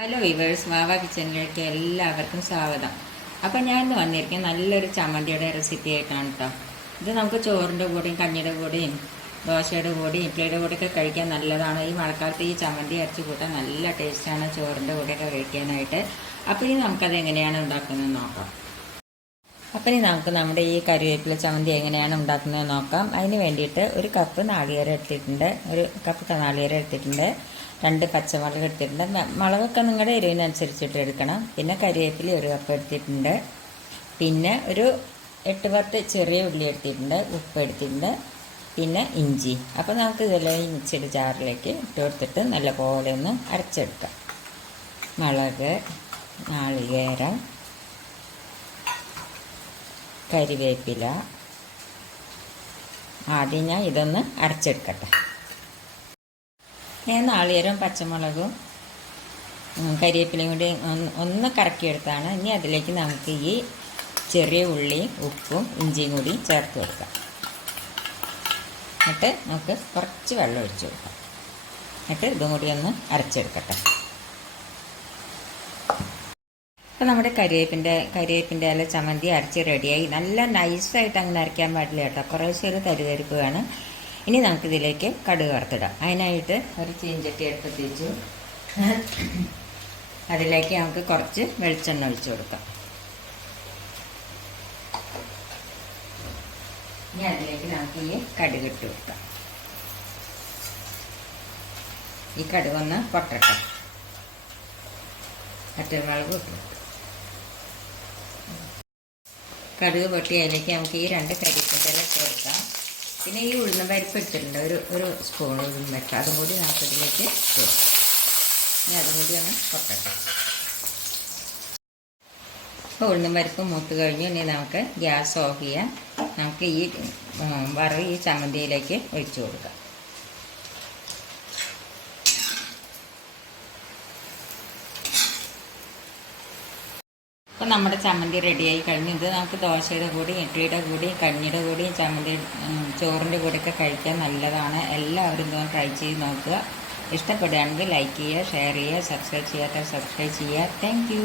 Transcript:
Hello ഇവേഴ്സ് വാവ കിച്ചണിലേക്ക് എല്ലാവർക്കും സ്വാഗതം. അപ്പോൾ ഞാൻ ഇന്ന് വന്നിരിക്കുന്നത് നല്ലൊരു ചമ്മന്തിയുടെ റെസിപ്പി ആയിട്ടാണ് കേട്ടോ ഇത് നമുക്ക് ചോറിന്റെ കൂടെയും കഞ്ഞിയുടെ കൂടെയും ദോശയുടെ കൂടെയും ഇഡ്ഡലിയുടെ കൂടെയൊക്കെ കഴിക്കാൻ നല്ലതാണ്. ഈ മഴക്കാലത്ത് ഈ ചമ്മന്തി അരച്ച് കൂട്ടാൻ നല്ല ടേസ്റ്റാണ് ചോറിന്റെ കൂടെയൊക്കെ കഴിക്കാനായിട്ട്. അപ്പോൾ ഇനി നമുക്കത് എങ്ങനെയാണ് ഉണ്ടാക്കുന്നത് നോക്കാം. അപ്പം ഇനി നമുക്ക് നമ്മുടെ ഈ കറിവേപ്പില ചമ്മന്തി എങ്ങനെയാണ് ഉണ്ടാക്കുന്നത് നോക്കാം. അതിന് വേണ്ടിയിട്ട് ഒരു കപ്പ് നാളികേര എടുത്തിട്ടുണ്ട്. ഒരു കപ്പ് നാളികേര എടുത്തിട്ടുണ്ട്. രണ്ട് പച്ചമുളക് എടുത്തിട്ടുണ്ട്. മുളകൊക്കെ നിങ്ങളുടെ എരിവിനനുസരിച്ചിട്ട് എടുക്കണം. പിന്നെ കറിവേപ്പില ഒരു കപ്പ് എടുത്തിട്ടുണ്ട്. പിന്നെ ഒരു എട്ട് പത്ത് ചെറിയ ഉള്ളി എടുത്തിട്ടുണ്ട്. ഉപ്പ് എടുത്തിട്ടുണ്ട്. പിന്നെ ഇഞ്ചി. അപ്പോൾ നമുക്ക് ഇതെല്ലാം ഈ മിക്സിയുടെ ജാറിലേക്ക് ഇട്ട് കൊടുത്തിട്ട് നല്ലപോലെ ഒന്ന് അരച്ചെടുക്കാം. മുളക് നാളികേരം കരിവേപ്പില. ആദ്യം ഞാൻ ഇതൊന്ന് അരച്ചെടുക്കട്ടെ. ഞാൻ നാളികേരവും പച്ചമുളകും കരിവേപ്പിലയും കൂടി ഒന്ന് കറക്കിയെടുത്താണ്. ഇനി അതിലേക്ക് നമുക്ക് ഈ ചെറിയ ഉള്ളി ഉപ്പും ഇഞ്ചിയും കൂടി ചേർത്ത് കൊടുക്കാം. എന്നിട്ട് നമുക്ക് കുറച്ച് വെള്ളം ഒഴിച്ചു കൊടുക്കാം. എന്നിട്ട് ഇതും കൂടി ഒന്ന് അരച്ചെടുക്കട്ടെ. അപ്പോൾ നമ്മുടെ കരിവേപ്പിന്റെ കരിവേപ്പിന്റെ ഇല ചമ്മന്തി അരച്ച് റെഡിയായി നല്ല നൈസായിട്ട് അങ്ങനെ അരയ്ക്കാൻ പാടില്ല കേട്ടോ. കുറേശ്ശെ ഒരു തരുതരിപ്പ് വേണം ഇനി നമുക്കിതിലേക്ക് കടുക് വറുത്തിടാം. അതിനായിട്ട് ഒരു ചീഞ്ചട്ടി എടുത്ത് അതിലേക്ക് നമുക്ക് കുറച്ച് വെളിച്ചെണ്ണ ഒഴിച്ചു കൊടുക്കാം. ഇനി അതിലേക്ക് നമുക്ക് ഈ കടുക് ഇട്ട് കൊടുക്കാം. ഈ കടുകൊന്ന് പൊട്ടട്ടെ. പച്ചമുളക് ഇട്ടു കടുക് പൊട്ടിയതിലേക്ക് നമുക്ക് ഈ രണ്ട് ഇല ചേർക്കാം പിന്നെ ഈ ഉഴുന്ന പരിപ്പ് എടുത്തിട്ടുണ്ട് ഒരു ഒരു സ്പൂൺ ഉഴുന്ന പരിപ്പ്. അതും കൂടി നമുക്ക് ഇതിലേക്ക് ചേർക്കാം ഇനി അതും കൂടി ഒന്ന് പൊട്ടട്ടെ ഇപ്പോൾ ഉഴുന്ന പരിപ്പ് മൂത്ത് കഴിഞ്ഞു. ഇനി നമുക്ക് ഗ്യാസ് ഓഫ് ചെയ്യാം. നമുക്ക് ഈ വറവ് ഈ ചമ്മന്തിയിലേക്ക് ഒഴിച്ചു കൊടുക്കാം. അപ്പോൾ നമ്മുടെ ചമ്മന്തി റെഡിയായി കഴിഞ്ഞു. ഇത് നമുക്ക് ദോശയുടെ കൂടി ഇഡ്ഡലിയുടെ കൂടി കഞ്ഞിയുടെ കൂടി ചമ്മന്തി ചോറിന്റെ കൂടെയൊക്കെ കഴിക്കാൻ നല്ലതാണ്. എല്ലാവരും ഇതൊന്ന് ട്രൈ ചെയ്ത് നോക്കുക. ഇഷ്ടപ്പെടുകയാണെങ്കിൽ ലൈക്ക് ചെയ്യുക ഷെയർ ചെയ്യുക സബ്സ്ക്രൈബ് ചെയ്യാത്ത സബ്സ്ക്രൈബ് ചെയ്യുക. താങ്ക്